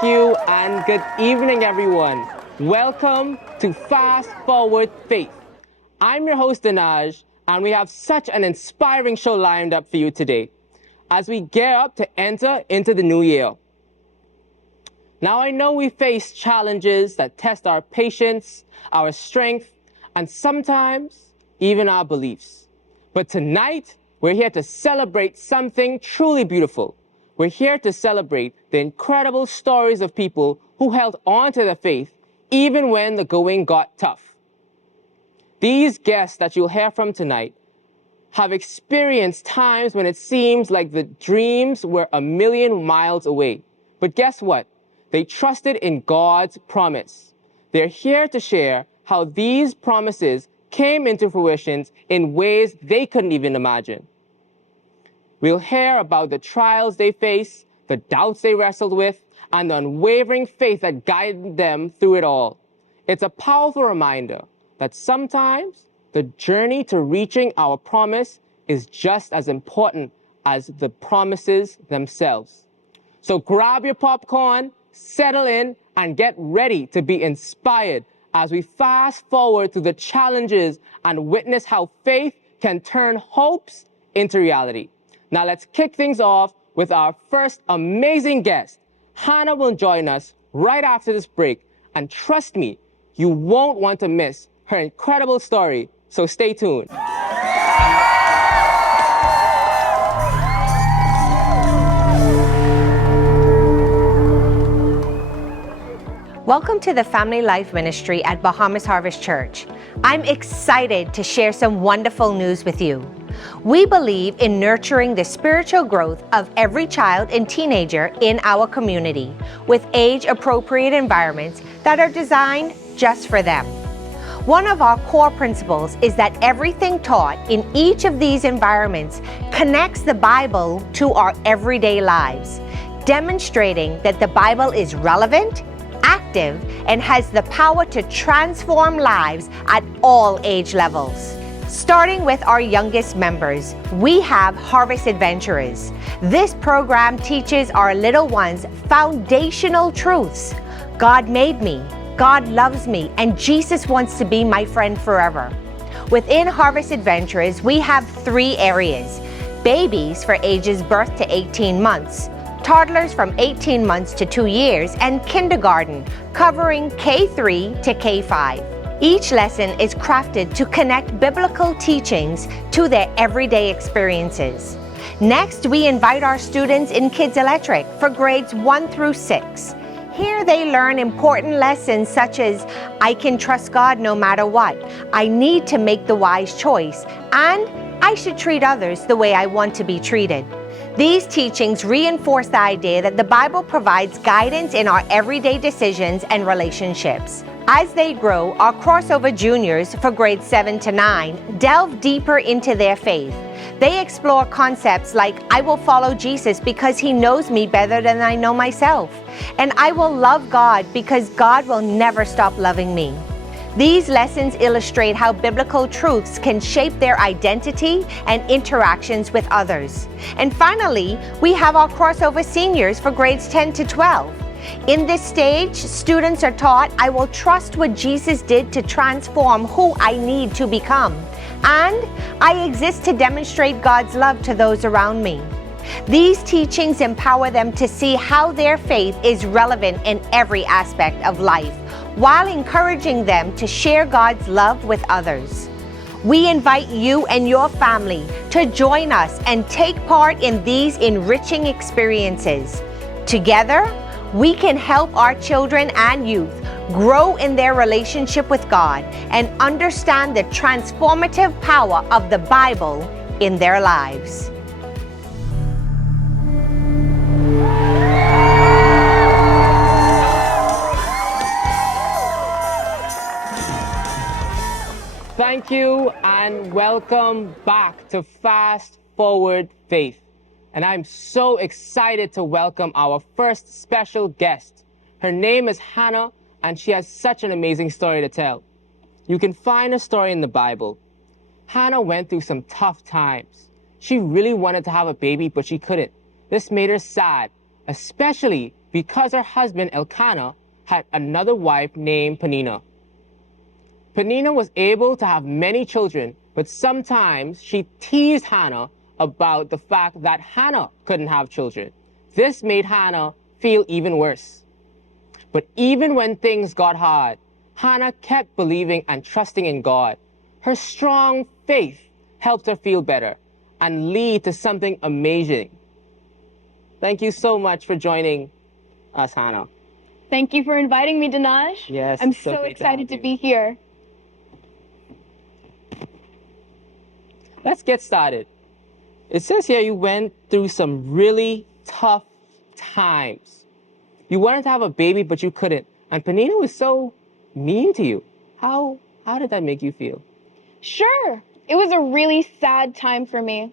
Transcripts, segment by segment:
Thank you and good evening, everyone. Welcome to Fast Forward Faith. I'm your host, Dinaj, and we have such an inspiring show lined up for you today as we gear up to enter into the new year. Now, I know we face challenges that test our patience, our strength, and sometimes even our beliefs. But tonight, we're here to celebrate something truly beautiful. We're here to celebrate the incredible stories of people who held on to their faith even when the going got tough. These guests that you'll hear from tonight have experienced times when it seems like the dreams were a million miles away. But guess what? They trusted in God's promise. They're here to share how these promises came into fruition in ways they couldn't even imagine. We'll hear about the trials they faced, the doubts they wrestled with, and the unwavering faith that guided them through it all. It's a powerful reminder that sometimes the journey to reaching our promise is just as important as the promises themselves. So grab your popcorn, settle in, and get ready to be inspired as we fast forward through the challenges and witness how faith can turn hopes into reality. Now let's kick things off with our first amazing guest. Hannah will join us right after this break, and trust me, you won't want to miss her incredible story, so stay tuned. Welcome to the Family Life Ministry at Bahamas Harvest Church. I'm excited to share some wonderful news with you. We believe in nurturing the spiritual growth of every child and teenager in our community with age-appropriate environments that are designed just for them. One of our core principles is that everything taught in each of these environments connects the Bible to our everyday lives, demonstrating that the Bible is relevant, active, and has the power to transform lives at all age levels. Starting with our youngest members, we have Harvest Adventurers. This program teaches our little ones foundational truths. God made me, God loves me, and Jesus wants to be my friend forever. Within Harvest Adventurers, we have 3 areas: babies for ages birth to 18 months, toddlers from 18 months to 2 years, and kindergarten, covering K3 to K5. Each lesson is crafted to connect biblical teachings to their everyday experiences. Next, we invite our students in Kids Electric for grades 1 through 6. Here they learn important lessons such as, I can trust God no matter what, I need to make the wise choice, and I should treat others the way I want to be treated. These teachings reinforce the idea that the Bible provides guidance in our everyday decisions and relationships. As they grow, our crossover juniors for grades 7 to 9 delve deeper into their faith. They explore concepts like, I will follow Jesus because he knows me better than I know myself, and I will love God because God will never stop loving me. These lessons illustrate how biblical truths can shape their identity and interactions with others. And finally, we have our crossover seniors for grades 10 to 12. In this stage, students are taught, I will trust what Jesus did to transform who I need to become, and I exist to demonstrate God's love to those around me. These teachings empower them to see how their faith is relevant in every aspect of life, while encouraging them to share God's love with others. We invite you and your family to join us and take part in these enriching experiences. Together, we can help our children and youth grow in their relationship with God and understand the transformative power of the Bible in their lives. Thank you and welcome back to Fast Forward Faith. And I'm so excited to welcome our first special guest. Her name is Hannah, and she has such an amazing story to tell. You can find her story in the Bible. Hannah went through some tough times. She really wanted to have a baby, but she couldn't. This made her sad, especially because her husband Elkanah had another wife named Peninnah. Peninnah was able to have many children, but sometimes she teased Hannah about the fact that Hannah couldn't have children. This made Hannah feel even worse. But even when things got hard, Hannah kept believing and trusting in God. Her strong faith helped her feel better and lead to something amazing. Thank you so much for joining us, Hannah. Thank you for inviting me, Dinaj. Yes, I'm it's so so great to excited have to you. be here. Let's get started. It says here you went through some really tough times. You wanted to have a baby, but you couldn't. And Peninnah was so mean to you. How did that make you feel? Sure, it was a really sad time for me.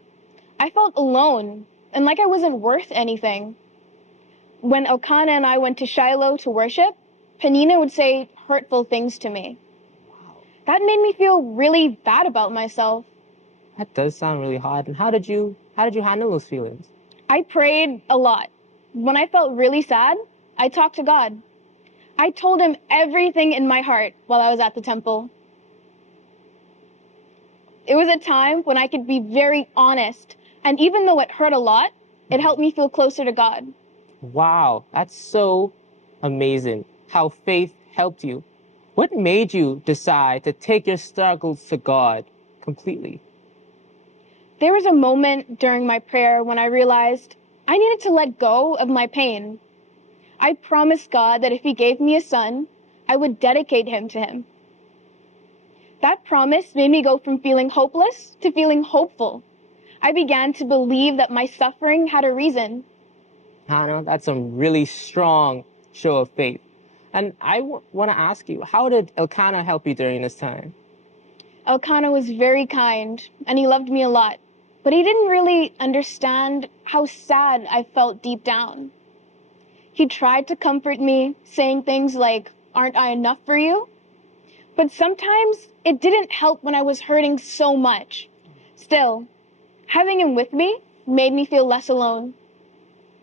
I felt alone and like I wasn't worth anything. When Elkanah and I went to Shiloh to worship, Peninnah would say hurtful things to me. That made me feel really bad about myself. That does sound really hard. And how did you handle those feelings? I prayed a lot. When I felt really sad, I talked to God. I told him everything in my heart while I was at the temple. It was a time when I could be very honest, and even though it hurt a lot, it helped me feel closer to God. Wow, that's so amazing how faith helped you. What made you decide to take your struggles to God completely? There was a moment during my prayer when I realized I needed to let go of my pain. I promised God that if He gave me a son, I would dedicate him to Him. That promise made me go from feeling hopeless to feeling hopeful. I began to believe that my suffering had a reason. Hannah, that's a really strong show of faith. And I want to ask you, how did Elkanah help you during this time? Elkanah was very kind, and he loved me a lot, but he didn't really understand how sad I felt deep down. He tried to comfort me, saying things like, "Aren't I enough for you?" But sometimes it didn't help when I was hurting so much. Still, having him with me made me feel less alone.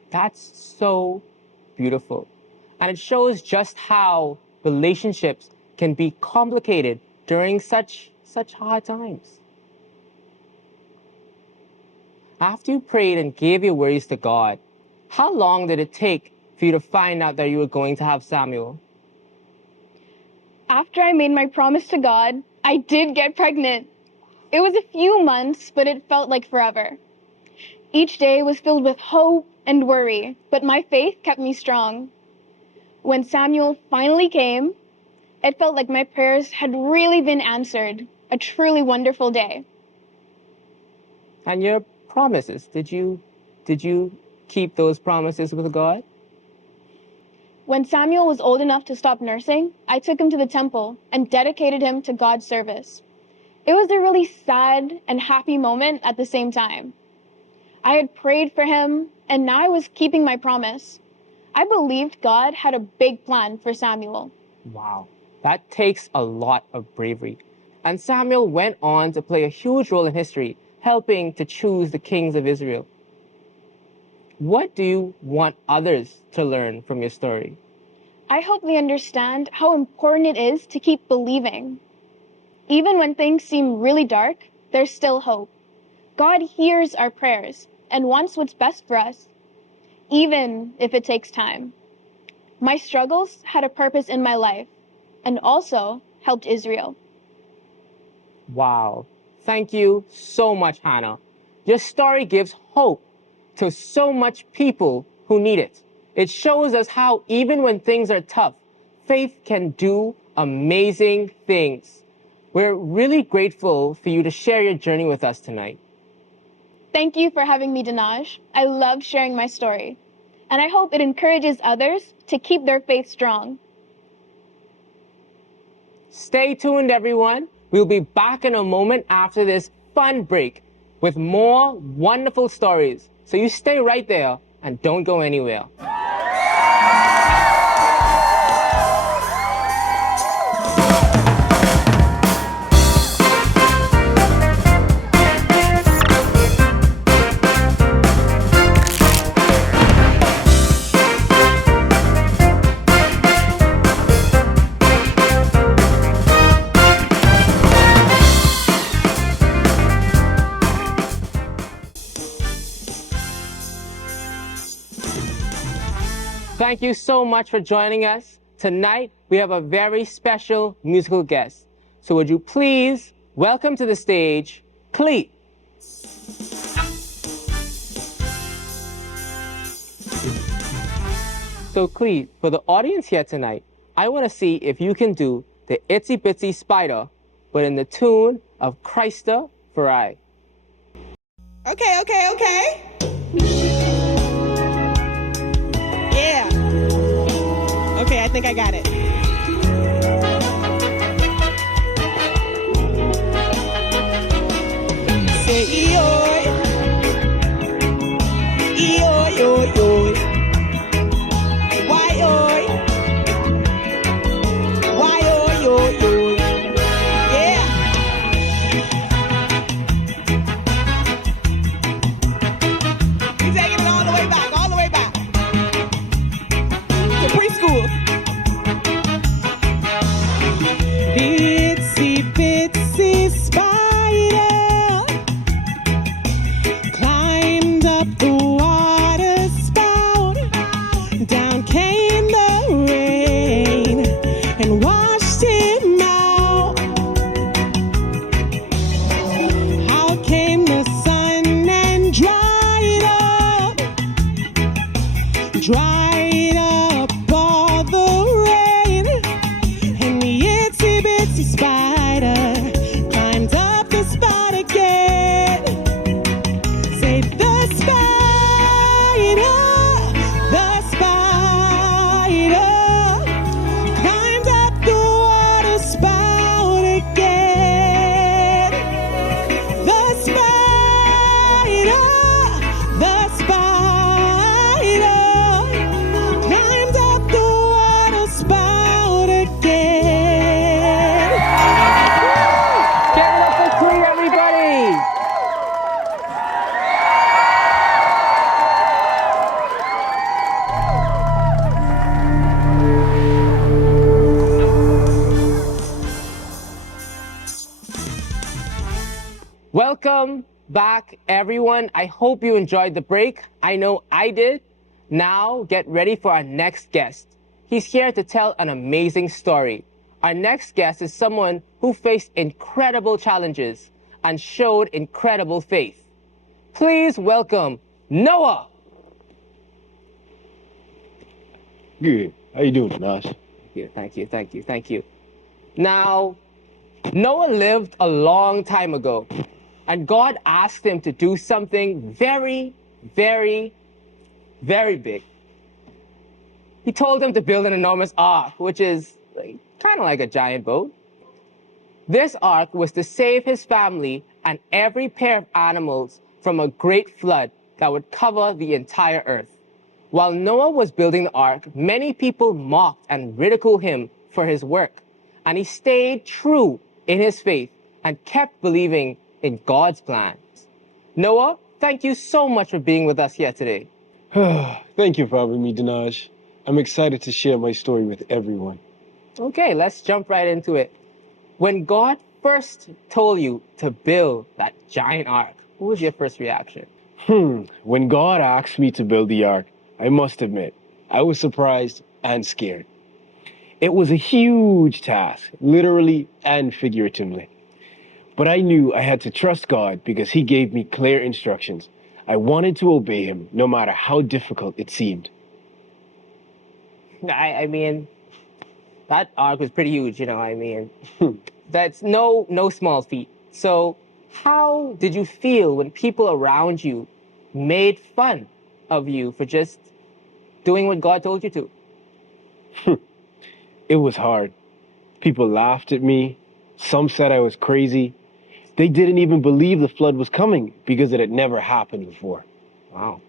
That's so beautiful. And it shows just how relationships can be complicated during such hard times. After you prayed and gave your worries to God, how long did it take for you to find out that you were going to have Samuel? After I made my promise to God, I did get pregnant. It was a few months, but it felt like forever. Each day was filled with hope and worry, but my faith kept me strong. When Samuel finally came, it felt like my prayers had really been answered. A truly wonderful day. And your promises, did you keep those promises with God? When Samuel was old enough to stop nursing, I took him to the temple and dedicated him to God's service. It was a really sad and happy moment at the same time. I had prayed for him, and now I was keeping my promise. I believed God had a big plan for Samuel. Wow, that takes a lot of bravery. And Samuel went on to play a huge role in history, helping to choose the kings of Israel. What do you want others to learn from your story? I hope they understand how important it is to keep believing. Even when things seem really dark, there's still hope. God hears our prayers and wants what's best for us, even if it takes time. My struggles had a purpose in my life and also helped Israel. Wow. Thank you so much, Hannah. Your story gives hope to so much people who need it. It shows us how even when things are tough, faith can do amazing things. We're really grateful for you to share your journey with us tonight. Thank you for having me, Dinaj. I loved sharing my story, and I hope it encourages others to keep their faith strong. Stay tuned, everyone. We'll be back in a moment after this fun break with more wonderful stories. So you stay right there and don't go anywhere. Thank you so much for joining us. Tonight, we have a very special musical guest. So would you please welcome to the stage, Clee. So Clee, for the audience here tonight, I want to see if you can do the Itsy Bitsy Spider, but in the tune of Christa for I. Okay. Yeah. Okay, I think I got it. Say oi, oi, oi, oi. Why oi? Why oi, oi, oi? Yeah. We taking it all the way back, to preschool. Itsy bitsy spider climbed up the water spout. Down came the rain and washed him out. Out came the sun and dried up all the rain. And the itsy bitsy spider climbed up the spout again. Say the spider climbed up the water spout again. The spider climbed up the water spout again. Give it up for Clee, everybody! Welcome back, everyone. I hope you enjoyed the break. I know I did. Now, get ready for our next guest. He's here to tell an amazing story. Our next guest is someone who faced incredible challenges and showed incredible faith. Please welcome Noah. Good. How you doing, Nash? Thank you. Now, Noah lived a long time ago, and God asked him to do something very, very, very big. He told him to build an enormous ark, which is kind of like a giant boat. This ark was to save his family and every pair of animals from a great flood that would cover the entire earth. While Noah was building the ark, many people mocked and ridiculed him for his work, and he stayed true in his faith and kept believing in God's plans. Noah, thank you so much for being with us here today. Thank you for having me, Dinaj. I'm excited to share my story with everyone. Okay, let's jump right into it. When God first told you to build that giant ark, what was your first reaction? When God asked me to build the ark, I must admit, I was surprised and scared. It was a huge task, literally and figuratively. But I knew I had to trust God because He gave me clear instructions. I wanted to obey Him no matter how difficult it seemed. I mean, that ark was pretty huge, that's no small feat. So how did you feel when people around you made fun of you for just doing what God told you to? It was hard. People laughed at me. Some said I was crazy. They didn't even believe the flood was coming because it had never happened before. Wow.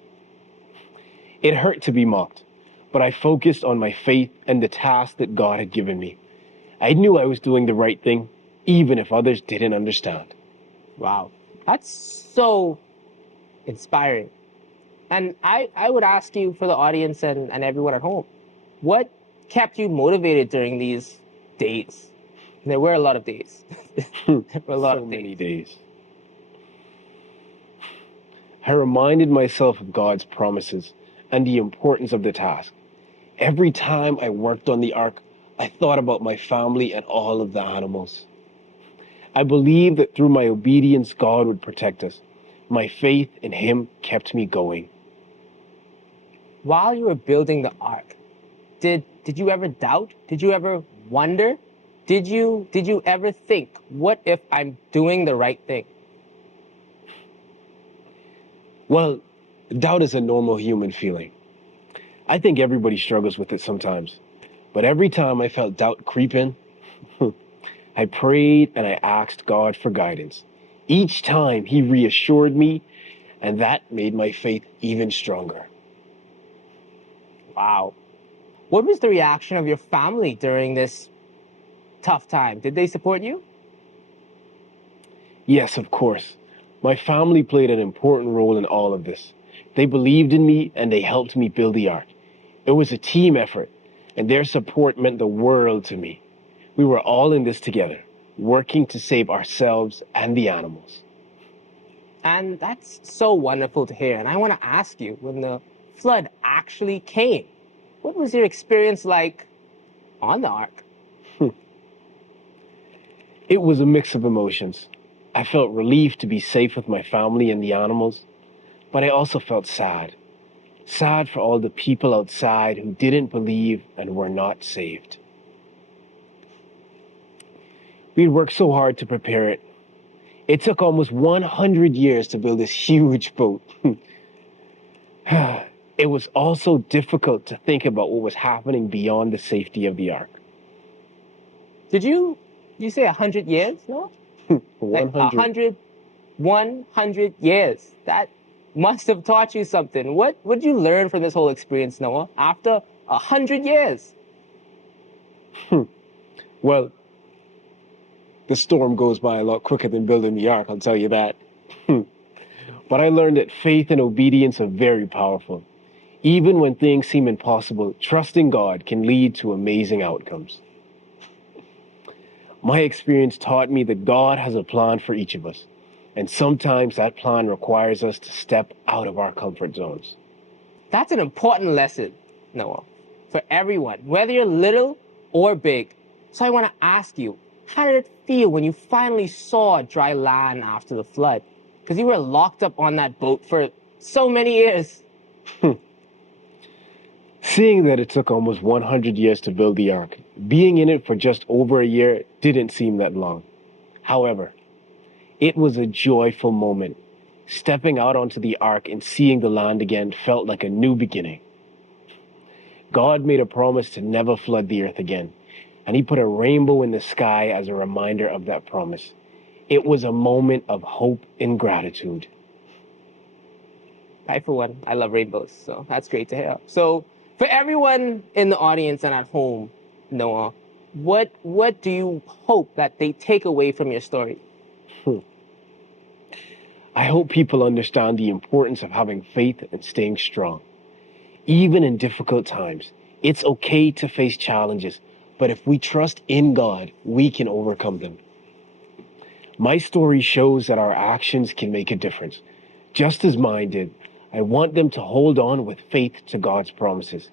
It hurt to be mocked, but I focused on my faith and the task that God had given me. I knew I was doing the right thing, even if others didn't understand. Wow. That's so inspiring. And I would ask you, for the audience and everyone at home, what kept you motivated during these days? There were a lot of days. There were a lot of many days. I reminded myself of God's promises and the importance of the task. Every time I worked on the ark, I thought about my family and all of the animals. I believed that through my obedience, God would protect us. My faith in Him kept me going. While you were building the ark, did you ever doubt? Did you ever wonder? Did you ever think, what if I'm doing the right thing? Well, doubt is a normal human feeling. I think everybody struggles with it sometimes. But every time I felt doubt creep in, I prayed and I asked God for guidance. Each time He reassured me, and that made my faith even stronger. Wow. What was the reaction of your family during this tough time? Did they support you? Yes, of course. My family played an important role in all of this. They believed in me and they helped me build the ark. It was a team effort, and their support meant the world to me. We were all in this together, working to save ourselves and the animals. And that's so wonderful to hear. And I want to ask you, when the flood actually came, what was your experience like on the ark? It was a mix of emotions. I felt relief to be safe with my family and the animals, but I also felt sad. Sad for all the people outside who didn't believe and were not saved. We'd worked so hard to prepare it. It took almost 100 years to build this huge boat. It was also difficult to think about what was happening beyond the safety of the ark. Did you say 100 years? No? Like 100. 100 years. That must have taught you something. What did you learn from this whole experience, Noah, after 100 years? Well, the storm goes by a lot quicker than building the ark, I'll tell you that. But I learned that faith and obedience are very powerful. Even when things seem impossible, trusting God can lead to amazing outcomes. My experience taught me that God has a plan for each of us, and sometimes that plan requires us to step out of our comfort zones. That's an important lesson, Noah, for everyone, whether you're little or big. So I want to ask you, how did it feel when you finally saw dry land after the flood? Because you were locked up on that boat for so many years. Seeing that it took almost 100 years to build the ark, being in it for just over a year didn't seem that long. However, it was a joyful moment. Stepping out onto the ark and seeing the land again felt like a new beginning. God made a promise to never flood the earth again, and He put a rainbow in the sky as a reminder of that promise. It was a moment of hope and gratitude. I, for one, I love rainbows, so that's great to hear. So, for everyone in the audience and at home, Noah, what do you hope that they take away from your story? I hope people understand the importance of having faith and staying strong. Even in difficult times, it's okay to face challenges, but if we trust in God, we can overcome them. My story shows that our actions can make a difference. Just as mine did, I want them to hold on with faith to God's promises.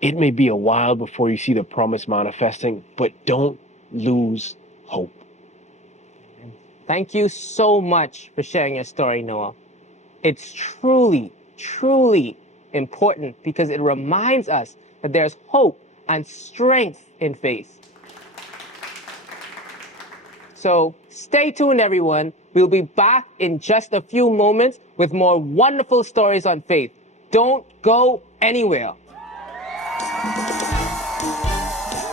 It may be a while before you see the promise manifesting, but don't lose hope. Thank you so much for sharing your story, Noah. It's truly, truly important because it reminds us that there's hope and strength in faith. So stay tuned, everyone. We'll be back in just a few moments with more wonderful stories on faith. Don't go anywhere.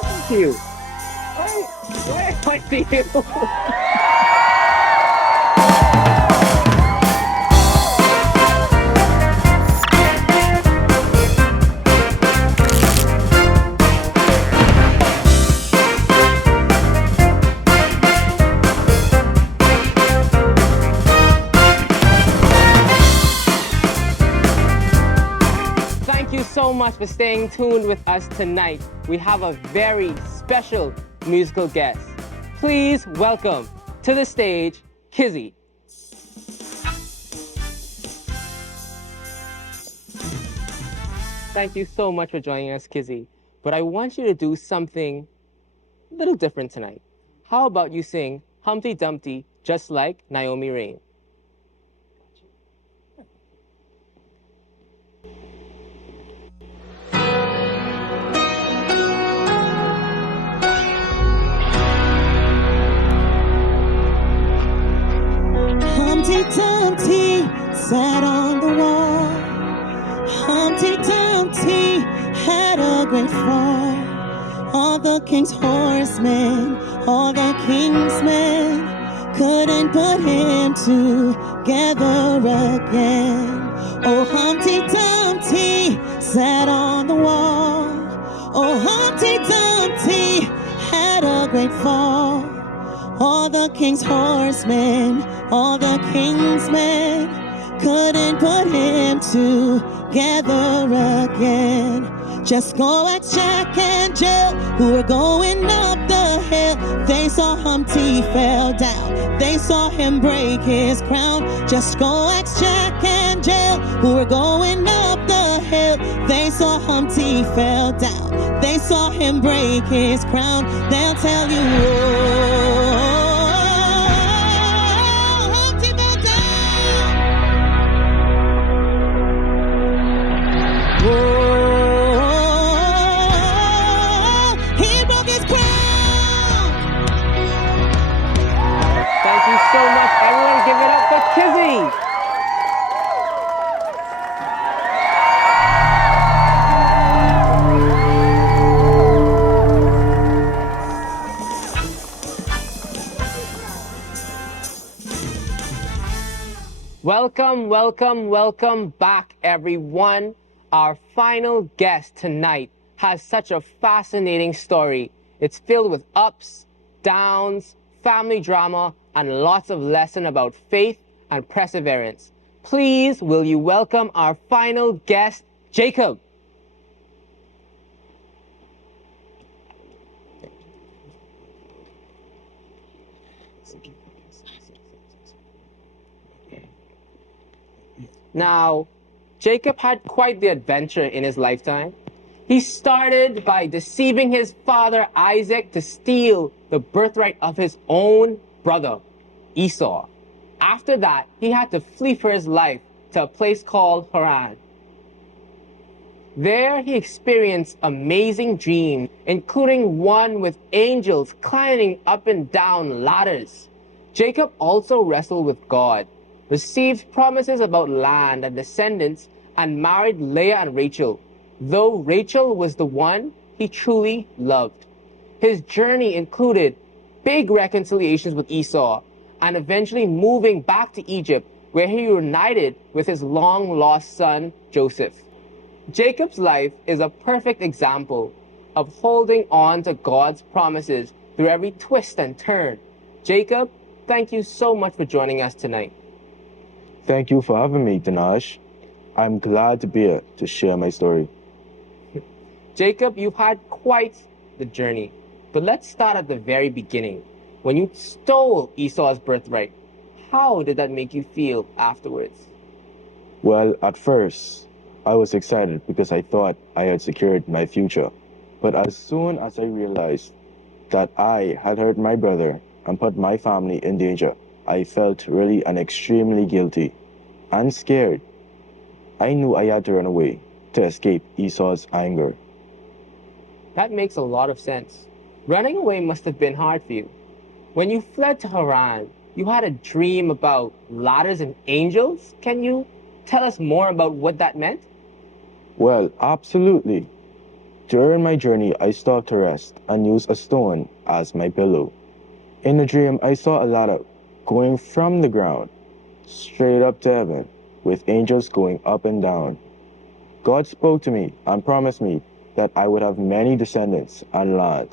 Thank you. Where see you? Thank you so much for staying tuned with us tonight. We have a very special musical guest. Please welcome to the stage, Kizzy. Thank you so much for joining us, Kizzy. But I want you to do something a little different tonight. How about you sing Humpty Dumpty just like Naomi Rain? Humpty Dumpty sat on the wall. Humpty Dumpty had a great fall. All the king's horsemen, all the king's men couldn't put him together again. Oh, Humpty Dumpty sat on the wall. Oh, Humpty Dumpty had a great fall. All the king's horsemen, all the king's men couldn't put him together again. Just go ask Jack and Jill, who were going up the hill. They saw Humpty fell down, they saw him break his crown. Just go ask Jack and Jill, who were going up the hill. They saw Humpty fell down, they saw him break his crown. They'll tell you, Humpty fell down. He broke his crown. Thank you so much. Everyone give it up for Kizzy. Welcome, welcome, welcome back, everyone. Our final guest tonight has such a fascinating story. It's filled with ups, downs, family drama, and lots of lesson about faith and perseverance. Please, will you welcome our final guest, Jacob? Now, Jacob had quite the adventure in his lifetime. He started by deceiving his father Isaac to steal the birthright of his own brother, Esau. After that, he had to flee for his life to a place called Haran. There, he experienced amazing dreams, including one with angels climbing up and down ladders. Jacob also wrestled with God, received promises about land and descendants, and married Leah and Rachel, though Rachel was the one he truly loved. His journey included big reconciliations with Esau, and eventually moving back to Egypt, where he reunited with his long-lost son, Joseph. Jacob's life is a perfect example of holding on to God's promises through every twist and turn. Jacob, thank you so much for joining us tonight. Thank you for having me, Dinesh. I'm glad to be here to share my story. Jacob, you've had quite the journey, but let's start at the very beginning. When you stole Esau's birthright, how did that make you feel afterwards? Well, at first, I was excited because I thought I had secured my future. But as soon as I realized that I had hurt my brother and put my family in danger, I felt really and extremely guilty and scared. I knew I had to run away to escape Esau's anger. That makes a lot of sense. Running away must have been hard for you. When you fled to Haran, you had a dream about ladders and angels. Can you tell us more about what that meant? Well, absolutely. During my journey, I stopped to rest and used a stone as my pillow. In the dream, I saw a ladder going from the ground straight up to heaven, with angels going up and down. God spoke to me and promised me that I would have many descendants and land.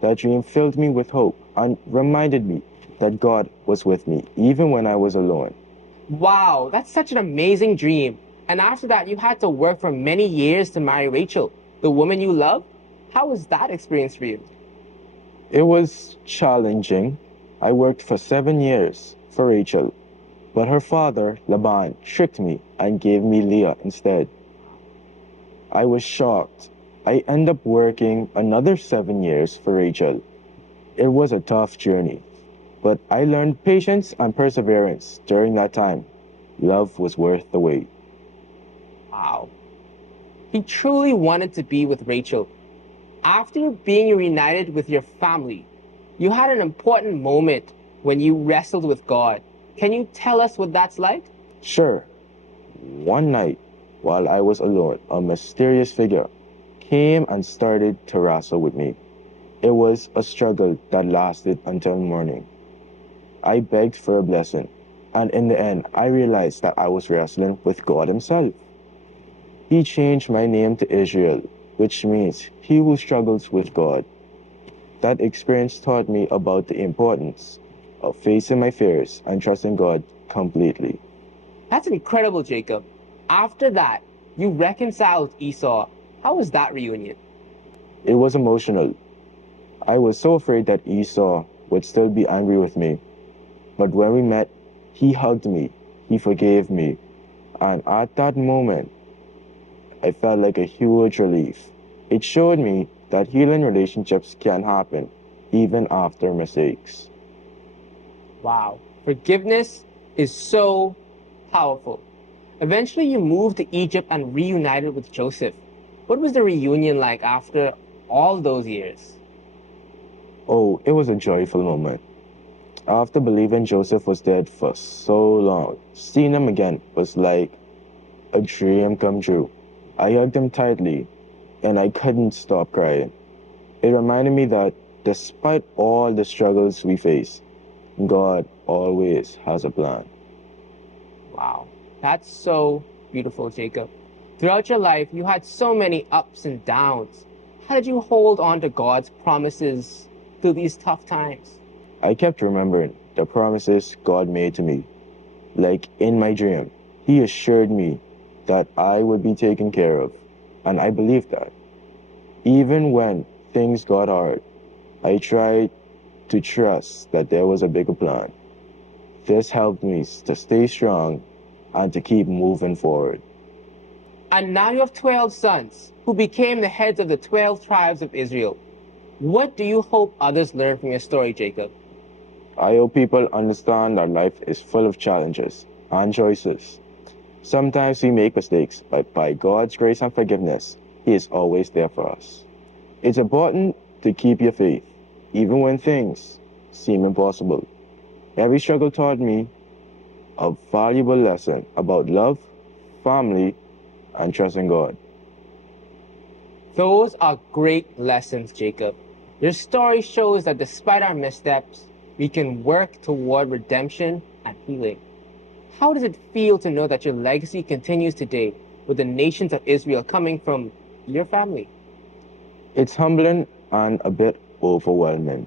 That dream filled me with hope and reminded me that God was with me even when I was alone. Wow, that's such an amazing dream. And after that, you had to work for many years to marry Rachel, the woman you love. How was that experience for you? It was challenging. I worked for 7 years for Rachel, but her father, Laban, tricked me and gave me Leah instead. I was shocked. I ended up working another 7 years for Rachel. It was a tough journey, but I learned patience and perseverance during that time. Love was worth the wait. Wow. He truly wanted to be with Rachel. After being reunited with your family, you had an important moment when you wrestled with God. Can you tell us what that's like? Sure, one night, while I was alone, a mysterious figure came and started to wrestle with me. It was a struggle that lasted until morning. I begged for a blessing, and in the end, I realized that I was wrestling with God Himself. He changed my name to Israel, which means he who struggles with God. That experience taught me about the importance of facing my fears and trusting God completely. That's incredible, Jacob. After that, you reconciled with Esau. How was that reunion? It was emotional. I was so afraid that Esau would still be angry with me. But when we met, he hugged me, he forgave me, and at that moment, I felt like a huge relief. It showed me that healing relationships can happen even after mistakes. Wow. Forgiveness is so powerful. Eventually, you moved to Egypt and reunited with Joseph. What was the reunion like after all those years? Oh, it was a joyful moment. After believing Joseph was dead for so long, seeing him again was like a dream come true. I hugged him tightly, and I couldn't stop crying. It reminded me that despite all the struggles we face, God always has a plan. Wow. That's so beautiful, Jacob. Throughout your life, you had so many ups and downs. How did you hold on to God's promises through these tough times? I kept remembering the promises God made to me. Like in my dream, He assured me that I would be taken care of, and I believed that. Even when things got hard, I tried to trust that there was a bigger plan. This helped me to stay strong and to keep moving forward. And now you have 12 sons who became the heads of the 12 tribes of Israel. What do you hope others learn from your story, Jacob? I hope people understand that life is full of challenges and choices. Sometimes we make mistakes, but by God's grace and forgiveness, He is always there for us. It's important to keep your faith, even when things seem impossible. Every struggle taught me a valuable lesson about love, family, and trusting God. Those are great lessons, Jacob. Your story shows that despite our missteps, we can work toward redemption and healing. How does it feel to know that your legacy continues today with the nations of Israel coming from your family? It's humbling and a bit overwhelming.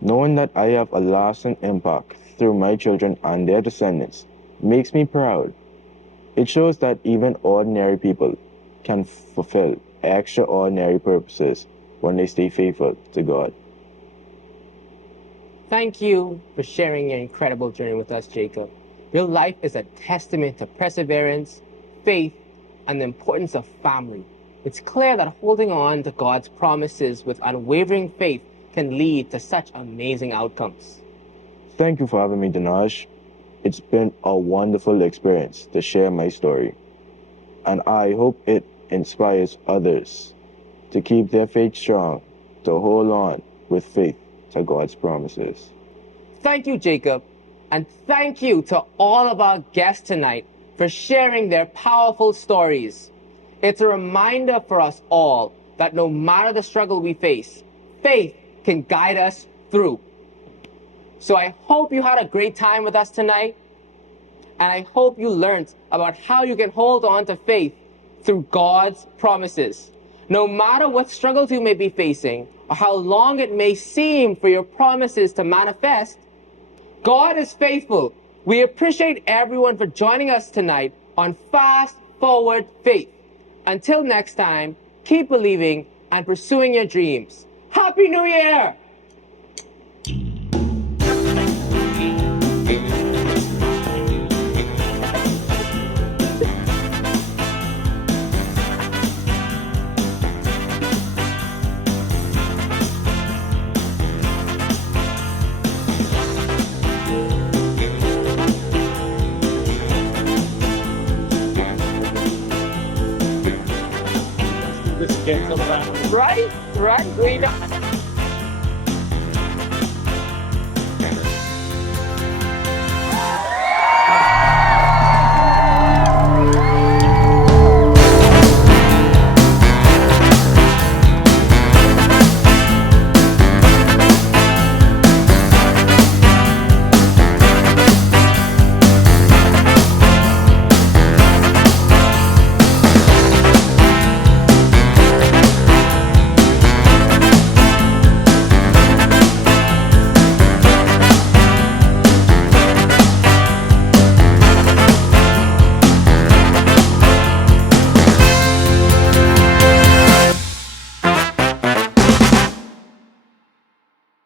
Knowing that I have a lasting impact through my children and their descendants makes me proud. It shows that even ordinary people can fulfill extraordinary purposes when they stay faithful to God. Thank you for sharing your incredible journey with us, Jacob. Your life is a testament to perseverance, faith, and the importance of family. It's clear that holding on to God's promises with unwavering faith can lead to such amazing outcomes. Thank you for having me, Dinaj. It's been a wonderful experience to share my story, and I hope it inspires others to keep their faith strong, to hold on with faith to God's promises. Thank you, Jacob, and thank you to all of our guests tonight for sharing their powerful stories. It's a reminder for us all that no matter the struggle we face, faith can guide us through. So I hope you had a great time with us tonight, and I hope you learned about how you can hold on to faith through God's promises. No matter what struggles you may be facing, or how long it may seem for your promises to manifest, God is faithful. We appreciate everyone for joining us tonight on Fast Forward Faith. Until next time, keep believing and pursuing your dreams. Happy New Year! Right? Right? We know.